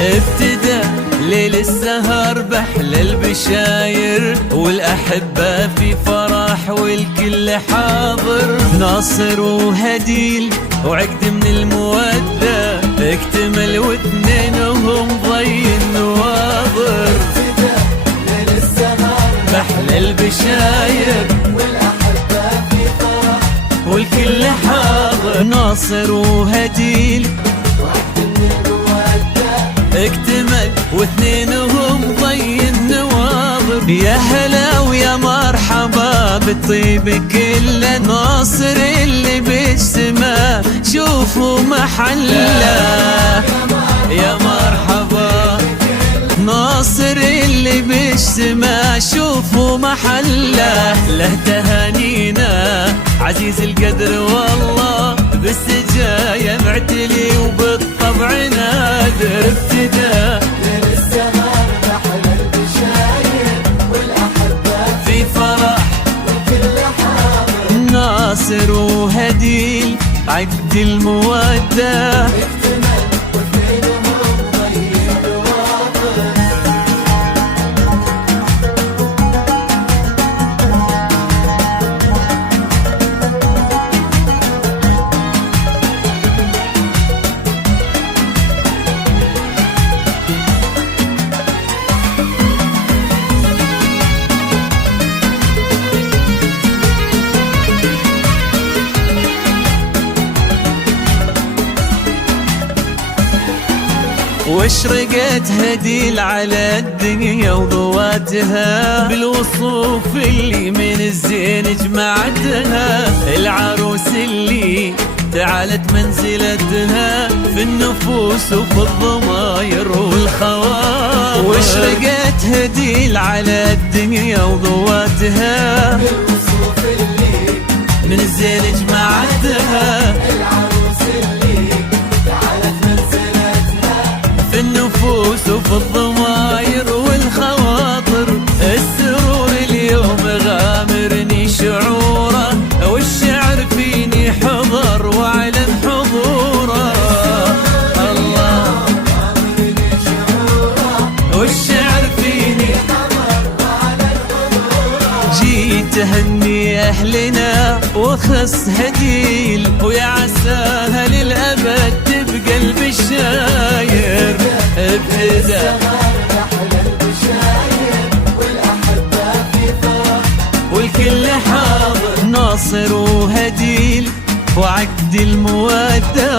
ابتدى ليل السهر بحلى البشاير، والأحبة في فرح والكل حاضر. ناصر وهديل وعقد من المودة اكتمل واثنينهم ضي النواظر. ابتدى ليل السهر بحلى البشاير والأحبة في فرح والكل حاضر. ناصر وهديل اكتمل واثنينهم ضي النواظر. يا هلا ويا مرحبا بالطيب كله، ناصر اللي باجتماع شوفوا محله. يا مرحبا ناصر اللي باجتماع شوفوا محله. له تهانينا عزيز القدر والله، بالسجايا معتلي وبالطبع نادر. ابتدى ليل السهر بحلى البشاير والأحبة في فرح والكل حاضر. ناصر وهديل عقد المودة اكتمل واثنينهم ضي النواظر. واشرقت هديل على الدنيا وضواتها، بالوصوف اللي من الزين جمعتها. العروس اللي تعالت منزلتها في النفوس وفي الضماير والخواطر. واشرقت هديل على الدنيا وضواتها، بالوصوف اللي من الزين جمعتها. العروس اللي تعالت منزلتها في النفوس وفي الضماير والخواطر. السرور اليوم غامرني شعوره، والشعر فيني حضر واعلن حضوره. الله غامرني شعوره، والشعر فيني حضر وعلى الحضور. جيت اهني اهلنا وخص هديل، ويا عساها للابد تبقى البشاير. ابتدى بحلى البشاير والأحبة في فرح والكل حاضر. ناصر وهديل وعقد المودة